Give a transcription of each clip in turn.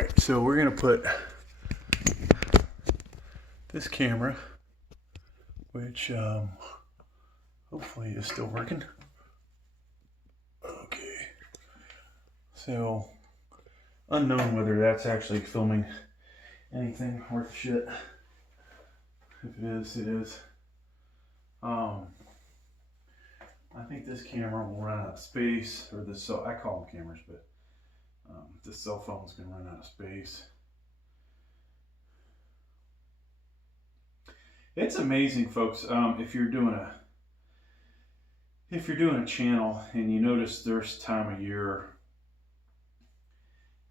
Alright, so we're going to put this camera, which hopefully is still working. Okay. So, unknown whether that's actually filming anything worth shit. If it is, it is. I think this camera will run out of space, or this, so I call them cameras, but this cell phone is going to run out of space. It's amazing, folks. If you're doing a channel and you notice this time of year,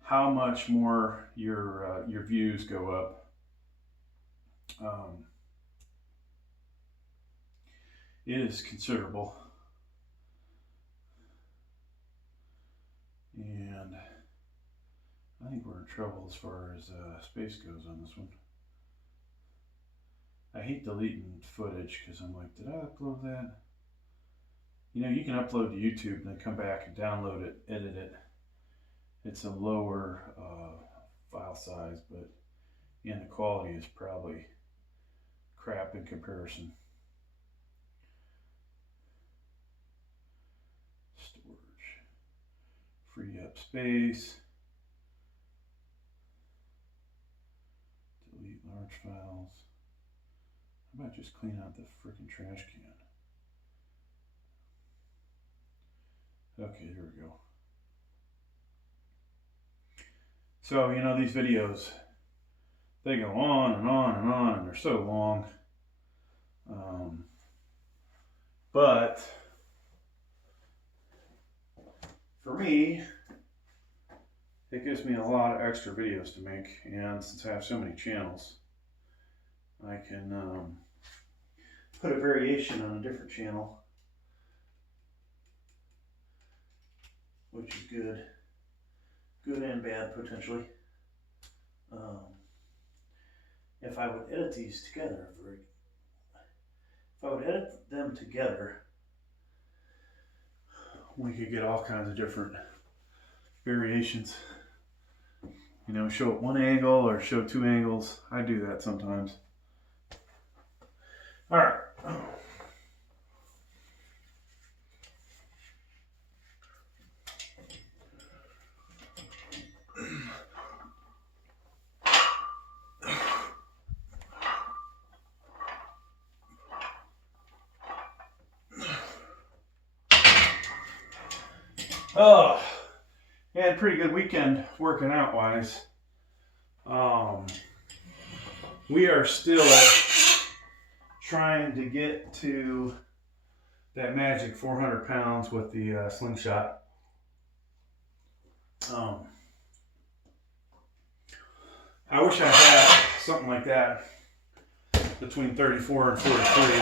how much more your views go up. It is considerable. And I think we're in trouble as far as space goes on this one. I hate deleting footage because I'm like, did I upload that? You know, you can upload to YouTube and then come back and download it, edit it. It's a lower file size, but the quality is probably crap in comparison. Storage. Free up space. Delete large files. How about just clean out the freaking trash can? Okay, here we go. So, you know, these videos, they go on and on and on, and they're so long. But for me, it gives me a lot of extra videos to make, and since I have so many channels, I can put a variation on a different channel, which is good. Good and bad, potentially. If I would edit these together, we could get all kinds of different variations. You know, show it one angle or show two angles. I do that sometimes. All right. Oh, had a pretty good weekend working out wise. We are still trying to get to that magic 400 pounds with the slingshot. I wish I had something like that between 34 and 43.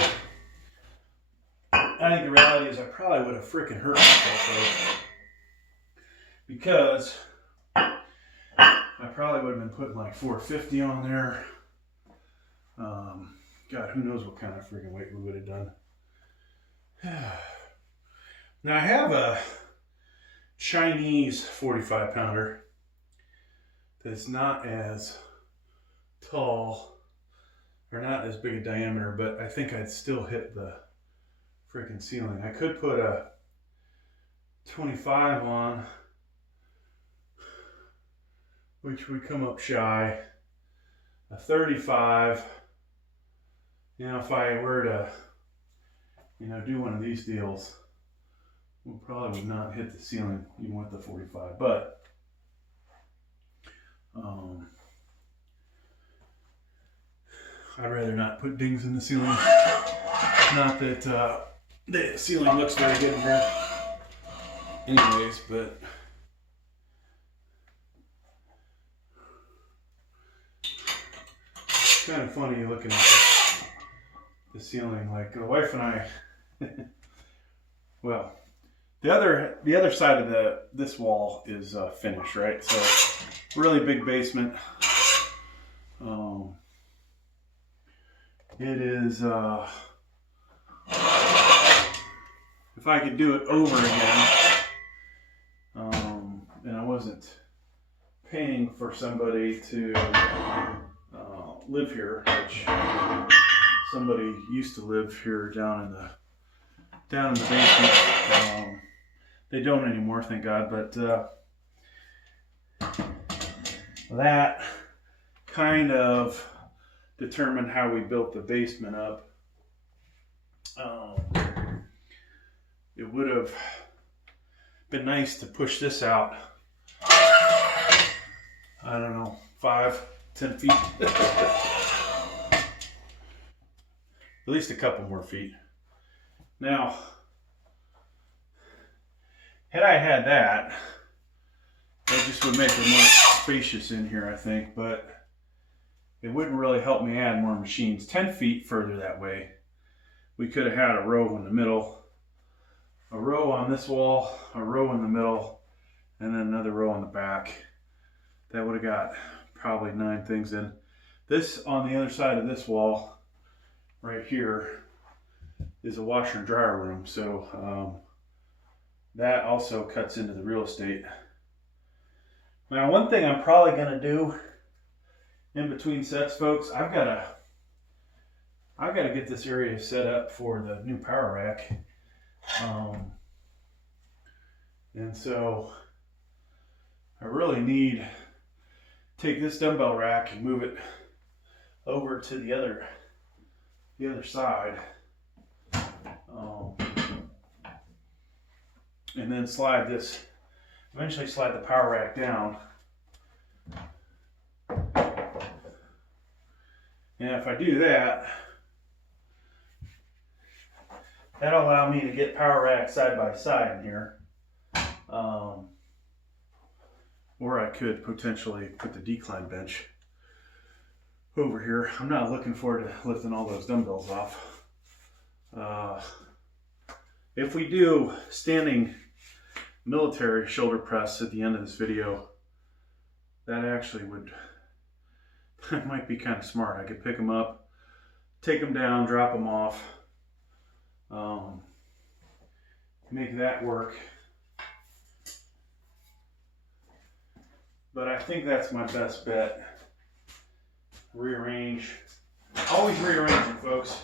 I think the reality is I probably would have freaking hurt myself though, because I probably would have been putting like 450 on there. God, who knows what kind of freaking weight we would have done. Now I have a Chinese 45 pounder that's not as tall or not as big a diameter, but I think I'd still hit the freaking ceiling. I could put a 25 on, which would come up shy. A 35. You know, if I were to, you know, do one of these deals, we probably would not hit the ceiling even with the 45. But I'd rather not put dings in the ceiling. Not that the ceiling looks very good in here. Anyways, but it's kind of funny looking at the ceiling. Like the wife and I, well, the other side of this wall is finished, right? So really big basement. It is. If I could do it over again, and I wasn't paying for somebody to live here, which somebody used to live here down in the basement. They don't anymore, thank God, but that kind of determined how we built the basement up. It would have been nice to push this out, I don't know, 5-10 feet. At least a couple more feet. Now, had I had that, that just would make it more spacious in here, I think, but it wouldn't really help me add more machines. 10 feet further that way, we could have had a row in the middle, a row on this wall, a row in the middle, and then another row on the back. That would have got probably 9 things in. This, on the other side of this wall, right here, is a washer and dryer room, so that also cuts into the real estate. Now, one thing I'm probably going to do in between sets, folks, I've got to get this area set up for the new power rack, and so I really need to take this dumbbell rack and move it over to the other side, and then eventually slide the power rack down. And if I do that, that'll allow me to get power rack side by side in here. Or I could potentially put the decline bench over here. I'm not looking forward to lifting all those dumbbells off. If we do standing military shoulder press at the end of this video, that actually that might be kind of smart. I could pick them up, take them down, drop them off, make that work. But I think that's my best bet. Rearrange. Always rearranging, folks.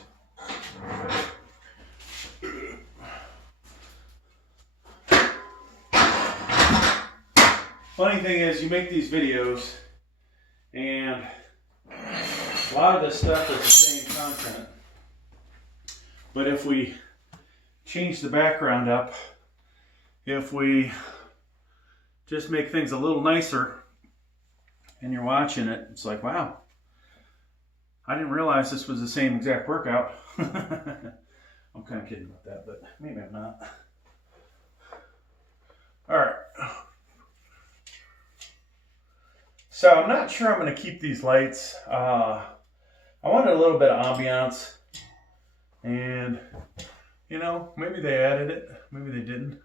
Funny thing is, you make these videos and a lot of this stuff is the same content, but if we change the background up, if we just make things a little nicer and you're watching it, it's like, wow, I didn't realize this was the same exact workout. I'm kind of kidding about that, but maybe I'm not. All right. So I'm not sure I'm going to keep these lights. I wanted a little bit of ambiance, and you know, maybe they added it, maybe they didn't.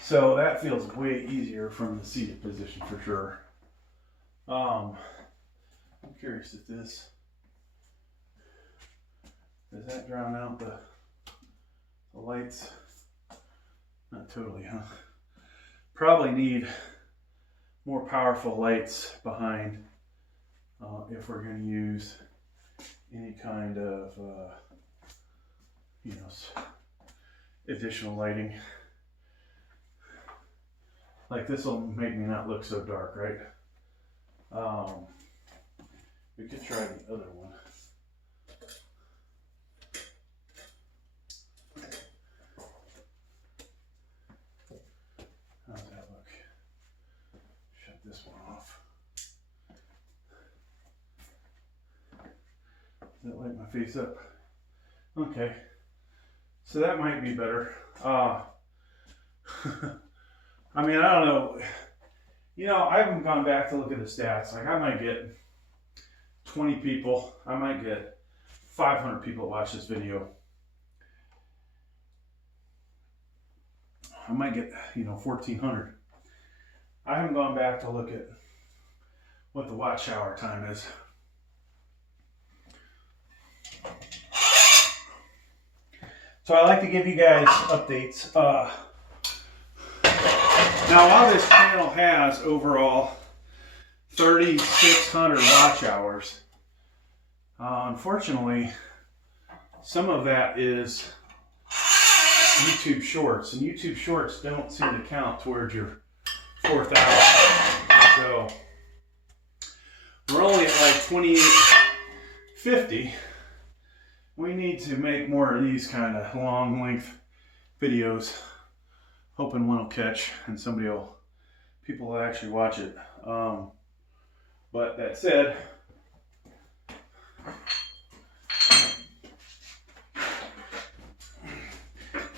So that feels way easier from the seated position for sure. I'm curious if does that drown out the lights? Not totally, huh? Probably need more powerful lights behind if we're going to use any kind of additional lighting. Like this will make me not look so dark, right? We could try the other one. How's that look? Shut this one off. Does that light my face up? Okay. So that might be better. I mean, I don't know. You know, I haven't gone back to look at the stats. Like, I might get 20 people. I might get 500 people to watch this video. I might get, 1400. I haven't gone back to look at what the watch hour time is. So I like to give you guys updates. Now, while this panel has overall 3,600 watch hours, unfortunately, some of that is YouTube Shorts, and YouTube Shorts don't seem to count towards your 4,000. So we're only at like 2850. We need to make more of these kind of long length videos, hoping one will catch and people will actually watch it. But that said,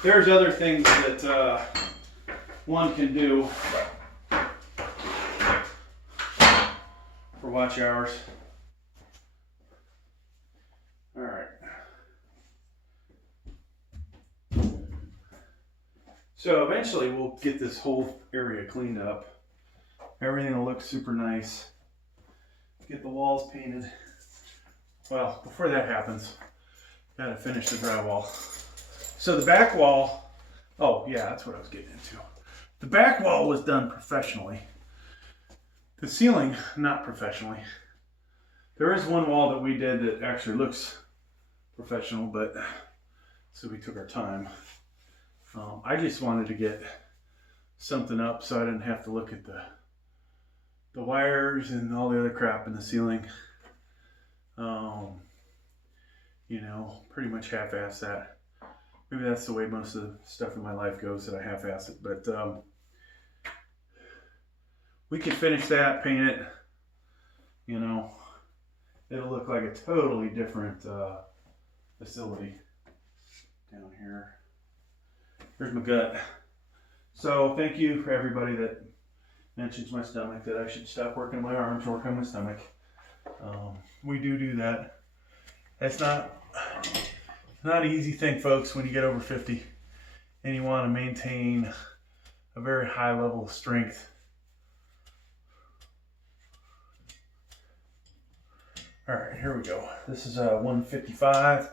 there's other things that one can do for watch hours. All right. So eventually we'll get this whole area cleaned up. Everything will look super nice. Get the walls painted. Well, before that happens, gotta finish the drywall. So the back wall, oh yeah, that's what I was getting into. The back wall was done professionally. The ceiling, not professionally. There is one wall that we did that actually looks professional, but so we took our time. I just wanted to get something up so I didn't have to look at the wires and all the other crap in the ceiling. Pretty much half-ass that. Maybe that's the way most of the stuff in my life goes, that I half-ass it. But we can finish that, paint it. It'll look like a totally different facility down here. Here's my gut. So thank you for everybody that mentions my stomach, that I should stop working my arms, work on my stomach. We do that. It's not an easy thing, folks, when you get over 50 and you want to maintain a very high level of strength. All right, here we go. This is 155.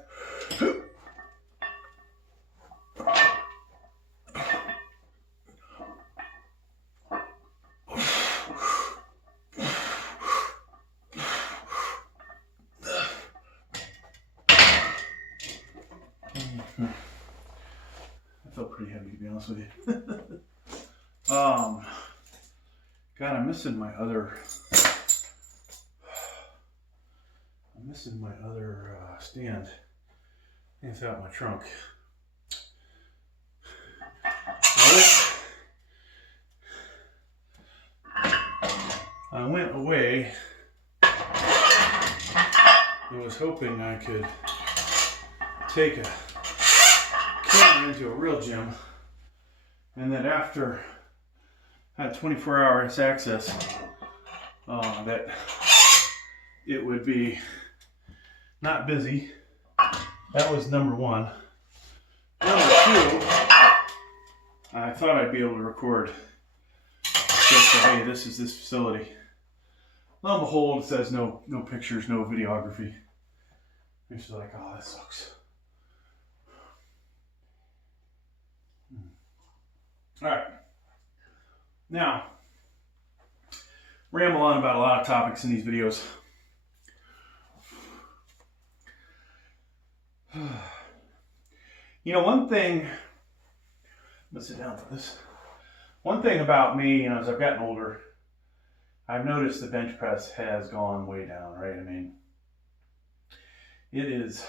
That felt pretty heavy, to be honest with you. God, I'm missing my other stand. It's out in my trunk. I went away. I was hoping I could take a camera into a real gym, and that after I had 24-hour access, that it would be not busy. That was number one. Number two, I thought I'd be able to record just hey, this is this facility. Lo and behold, it says no pictures, no videography. You're just like, oh, that sucks. All right. Now, ramble on about a lot of topics in these videos. One thing, I'm gonna sit down for this. One thing about me, as I've gotten older, I've noticed the bench press has gone way down, right? I mean, it is,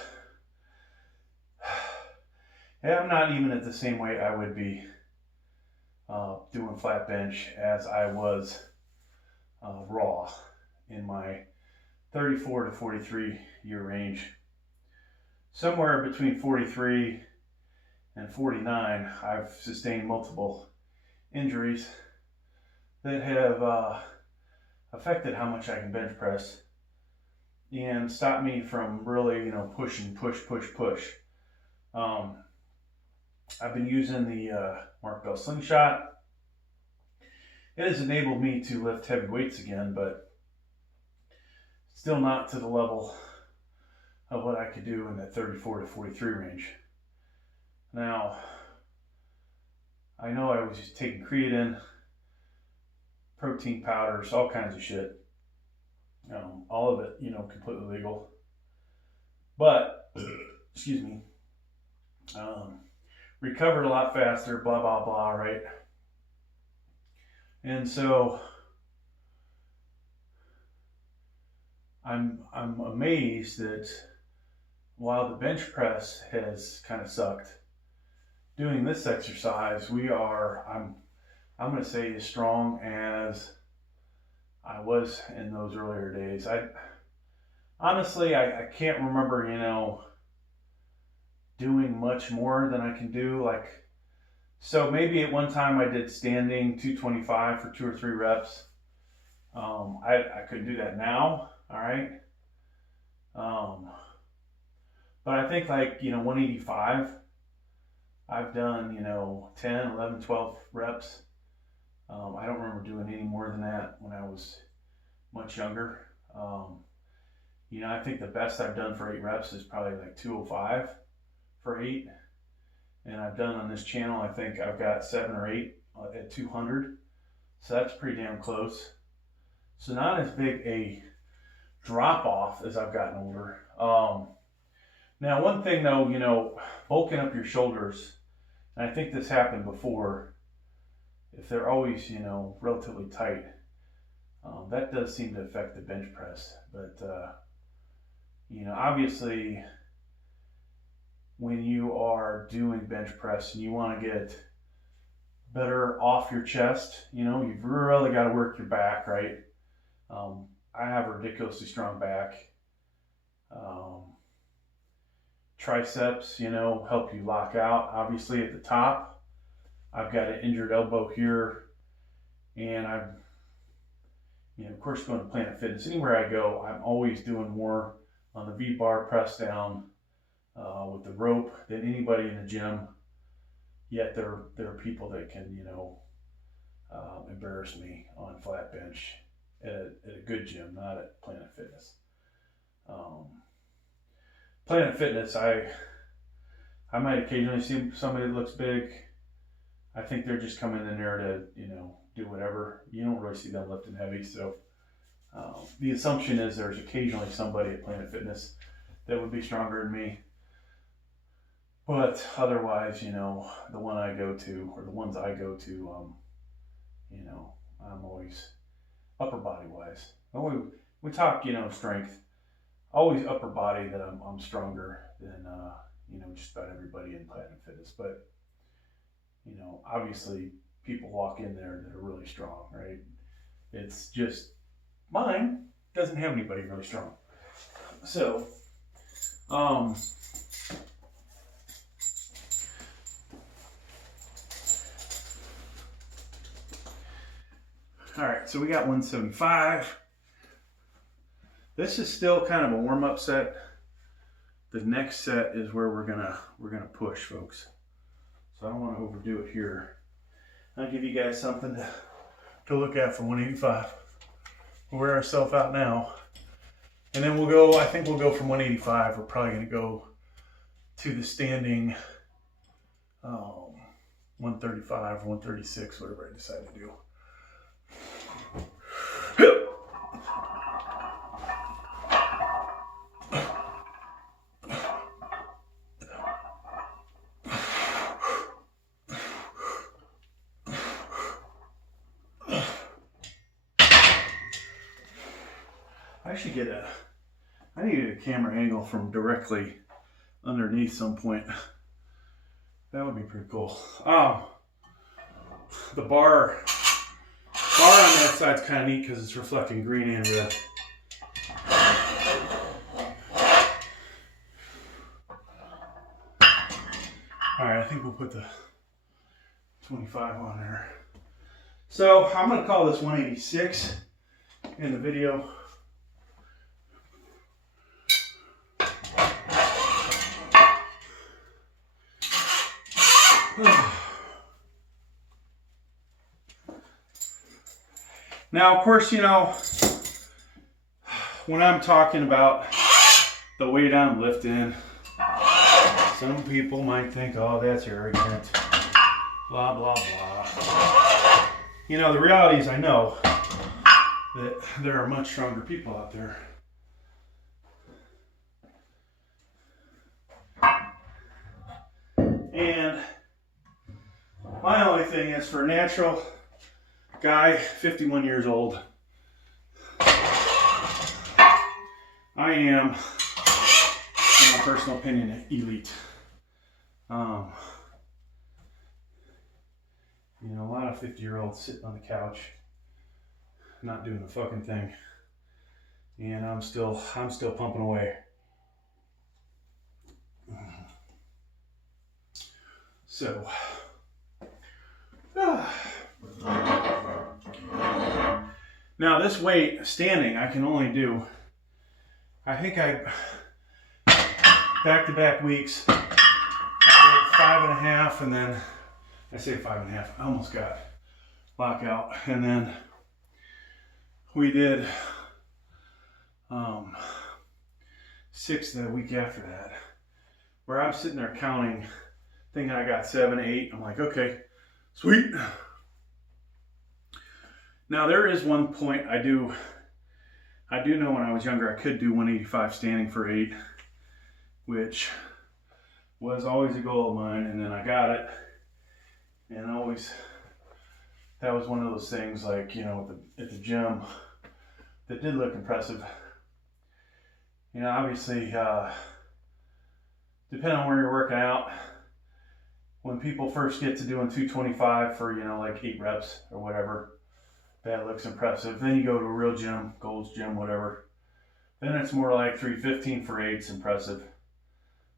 I'm not even at the same weight I would be doing flat bench as I was raw in my 34 to 43 year range. Somewhere between 43 and 49, I've sustained multiple injuries that have affected how much I can bench press and stopped me from really, pushing, push. I've been using the Mark Bell slingshot. It has enabled me to lift heavy weights again, but still not to the level of what I could do in that 34 to 43 range. Now, I know I was just taking creatine, protein powders, all kinds of shit. All of it, you know, completely legal. But, excuse me, recovered a lot faster, blah, blah, blah, right? And so I'm amazed that while the bench press has kind of sucked, doing this exercise, I'm going to say as strong as I was in those earlier days. Honestly, I can't remember, you know, doing much more than I can do. Like, so maybe at one time I did standing 225 for 2 or 3 reps. I couldn't do that now, all right? But I think, like, you know, 185, I've done, you know, 10, 11, 12 reps. I don't remember doing any more than that when I was much younger. You know, I think the best I've done for 8 reps is probably like 205 for 8. And I've done on this channel, I think I've got 7 or 8 at 200. So that's pretty damn close. So not as big a drop off as I've gotten older. Now, one thing though, you know, bulking up your shoulders, and I think this happened before, if they're always, you know, relatively tight, that does seem to affect the bench press. But, you know, obviously, when you are doing bench press and you want to get better off your chest, you know, you've really got to work your back, right? I have a ridiculously strong back. Triceps, you know, help you lock out. Obviously at the top, I've got an injured elbow here, and I'm, you know, of course, going to Planet Fitness. Anywhere I go, I'm always doing more on the V-bar press down with the rope than anybody in the gym. Yet there are people that can, you know, embarrass me on flat bench at a good gym, not at Planet Fitness. Planet Fitness, I might occasionally see somebody that looks big. I think they're just coming in there to, you know, do whatever. You don't really see them lifting heavy. So the assumption is there's occasionally somebody at Planet Fitness that would be stronger than me. But otherwise, you know, the one I go to, or the ones I go to, you know, I'm always upper body wise. When we talk, you know, strength, always upper body that I'm stronger than, you know, just about everybody in Planet Fitness. But, you know, obviously people walk in there that are really strong, right? It's just mine doesn't have anybody really strong. So, all right, so we got 175. This is still kind of a warm-up set. The next set is where we're gonna push, folks. So I don't want to overdo it here. I'll give you guys something to look at for 185. We'll wear ourselves out now, and then we'll go. I think we'll go from 185. We're probably gonna go to the standing 135, 136, whatever I decide to do. I need a camera angle from directly underneath some point. That would be pretty cool. The bar on that side's kind of neat because it's reflecting green and red. Alright, I think we'll put the 25 on there. So I'm going to call this 186 in the video. Now, of course, you know, when I'm talking about the weight I'm lifting, some people might think, oh, that's arrogant, blah, blah, blah. You know, the reality is I know that there are much stronger people out there. And my only thing is, for a natural guy, 51 years old, I am, in my personal opinion, elite. You know, a lot of 50-year-olds sitting on the couch, not doing the fucking thing, and I'm still pumping away. So, now this weight standing, I can only do, I think back-to-back weeks, I did 5.5, and then, I say 5.5, I almost got lockout, and then we did 6 the week after that, where I'm sitting there counting, thinking I got 7, 8. I'm like, okay, sweet. Now there is one point I do know when I was younger I could do 185 standing for 8, which was always a goal of mine, and then I got it, and always, that was one of those things, like, you know, at the gym that did look impressive. You know, obviously, depending on where you're working out, when people first get to doing 225 for, you know, like 8 reps or whatever, that looks impressive. Then you go to a real gym, Gold's Gym, whatever. Then it's more like 315 for 8's impressive.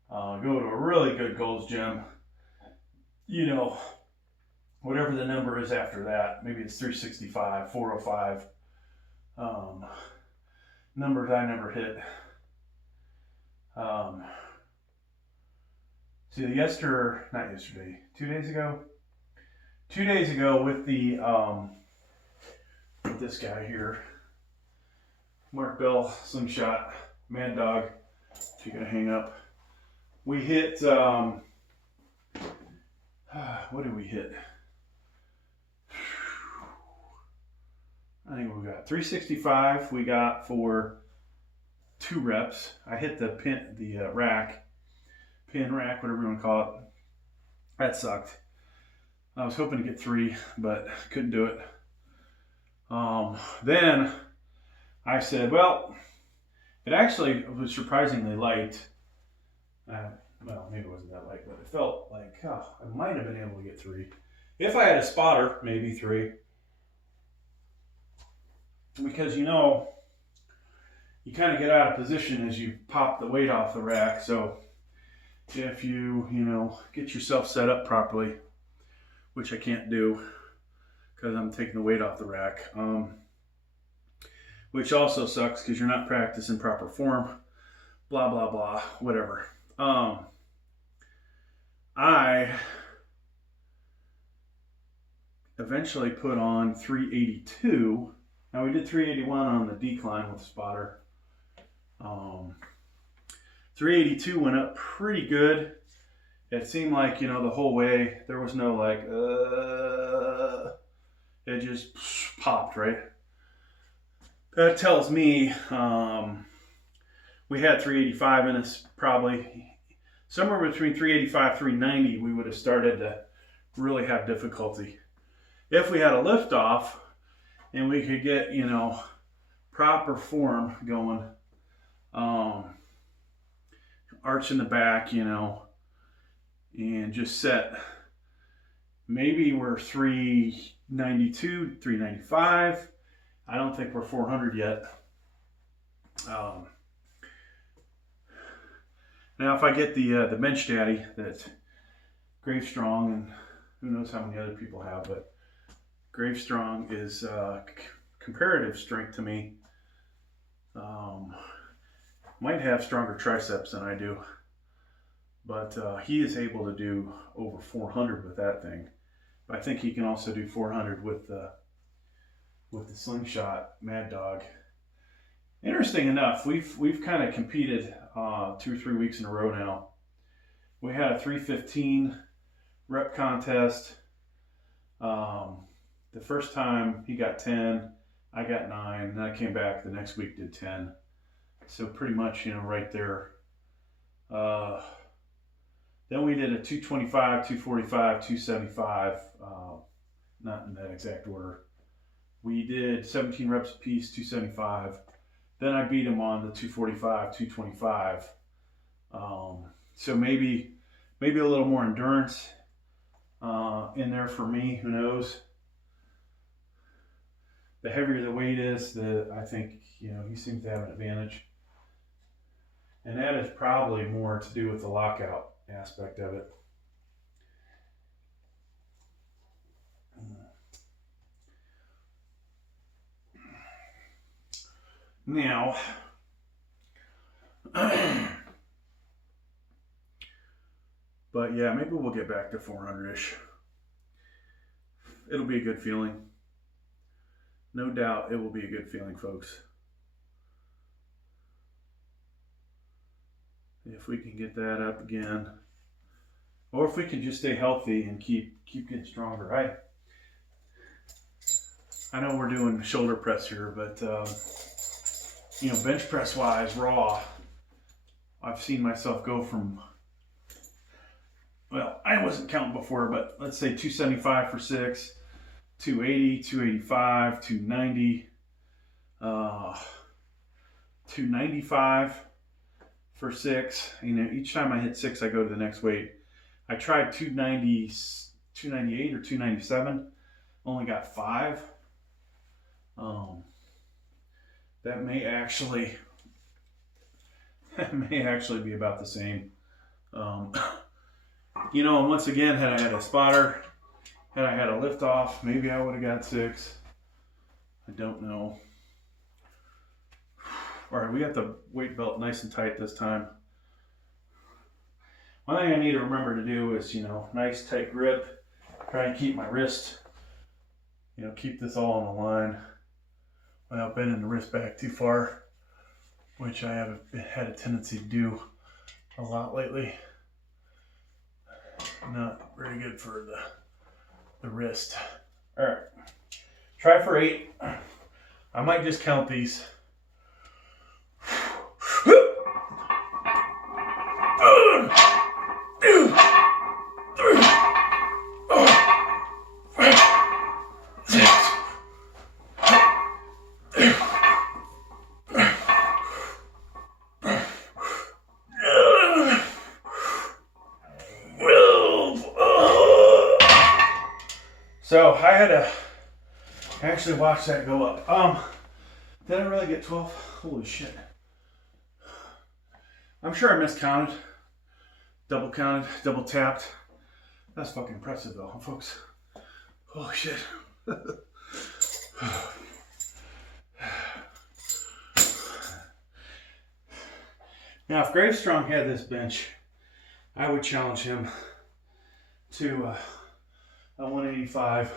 Go to a really good Gold's Gym, you know, whatever the number is after that. Maybe it's 365, 405. Numbers I never hit. See, 2 days ago with the, with this guy here, Mark Bell, Slingshot, Mad Dog, if you're gonna hang up, we hit, what did we hit? I think we got 365 we got for 2 reps. I hit the pin rack, whatever you want to call it. That sucked. I was hoping to get 3, but couldn't do it. Then I said, well, it actually was surprisingly light. Well, maybe it wasn't that light, but it felt like, oh, I might have been able to get 3. If I had a spotter, maybe 3. Because, you know, you kind of get out of position as you pop the weight off the rack. So if you know, get yourself set up properly, which I can't do because I'm taking the weight off the rack, which also sucks because you're not practicing proper form, blah, blah, blah, whatever. I eventually put on 382. Now we did 381 on the decline with the spotter. 382 went up pretty good. It seemed like, you know, the whole way there was no like, it just popped, right? That tells me we had 385 in us, probably somewhere between 385 390. We would have started to really have difficulty if we had a lift off and we could get, you know, proper form going, arch in the back, you know, and just set. Maybe we're 392, 395. I don't think we're 400 yet. Now, if I get the bench daddy that Grave Strong, and who knows how many other people have, but Grave Strong is comparative strength to me. Might have stronger triceps than I do, but he is able to do over 400 with that thing. But I think he can also do 400 with the with the slingshot Mad Dog. Interesting enough, we've kind of competed 2 or 3 weeks in a row now. We had a 315 rep contest. The first time he got 10, I got 9, and then I came back the next week, did 10. So pretty much, you know, right there. Then we did a 225, 245, 275, not in that exact order. We did 17 reps apiece, 275. Then I beat him on the 245, 225. So maybe a little more endurance in there for me, who knows. The heavier the weight is, I think, you know, he seems to have an advantage. And that is probably more to do with the lockout aspect of it. Now, but yeah, maybe we'll get back to 400-ish. It'll be a good feeling. No doubt it will be a good feeling, folks. If we can get that up again, or if we can just stay healthy and keep getting stronger. I know we're doing shoulder press here, but you know, bench press wise, raw, I've seen myself go from, well, I wasn't counting before, but let's say 275 for 6, 280, 285, 290, 295 for 6. You know, each time I hit 6, I go to the next weight. I tried 290, 298 or 297, only got 5. That may actually be about the same. You know, and once again, had I had a spotter, had I had a lift off, maybe I would have got 6. I don't know. All right, we got the weight belt nice and tight this time. One thing I need to remember to do is, you know, nice tight grip. Try and keep my wrist, you know, keep this all on the line without bending the wrist back too far, which I have had a tendency to do a lot lately. Not very good for the wrist. All right, try for 8. I might just count these. So I had to actually watch that go up. Did I really get 12? Holy shit. I'm sure I miscounted. Double counted, double tapped. That's fucking impressive though, folks. Holy shit. Now, if Gravestrong had this bench, I would challenge him to a 185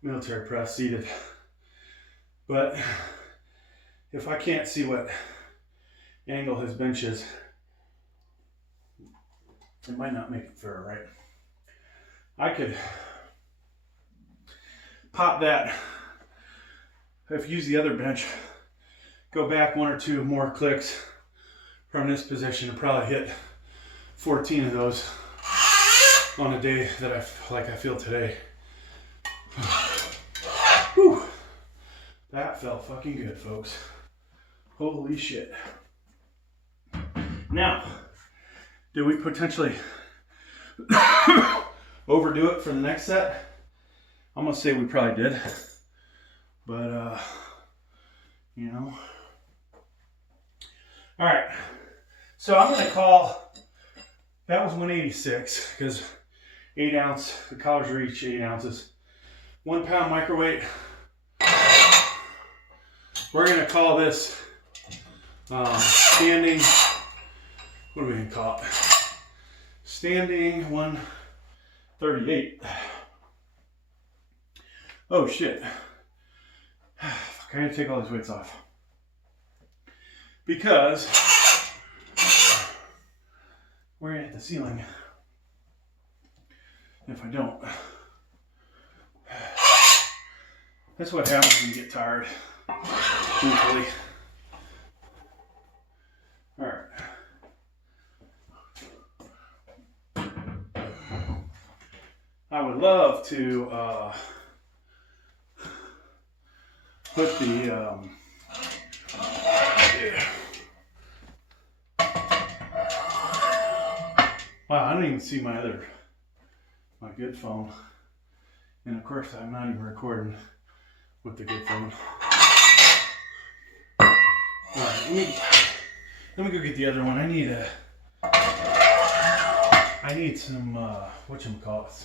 military press seated. But if I can't see what angle his bench is, it might not make it fair, right? I could pop that, if you use the other bench, go back 1 or 2 more clicks from this position and probably hit 14 of those on a day that I feel today. Whew. That felt fucking good, folks. Holy shit. Now, did we potentially overdo it for the next set? I'm gonna say we probably did, but you know. All right, so I'm gonna call, that was 186 because 8 ounce, the collars are each 8 ounces. 1 pound microweight. We're gonna call this standing, what are we gonna call it? Standing 138. Oh shit. Fuck, I gotta take all these weights off. Because we're gonna hit the ceiling if I don't. That's what happens when you get tired. Truthfully. Alright. I would love to put the yeah. Wow, I don't even see my good phone. And of course I'm not even recording with the good phone. Alright, let me go get the other one. I need some whatchamacallits.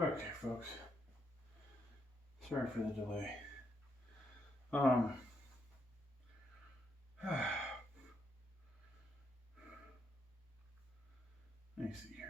Okay, folks. Sorry for the delay. Let me see here.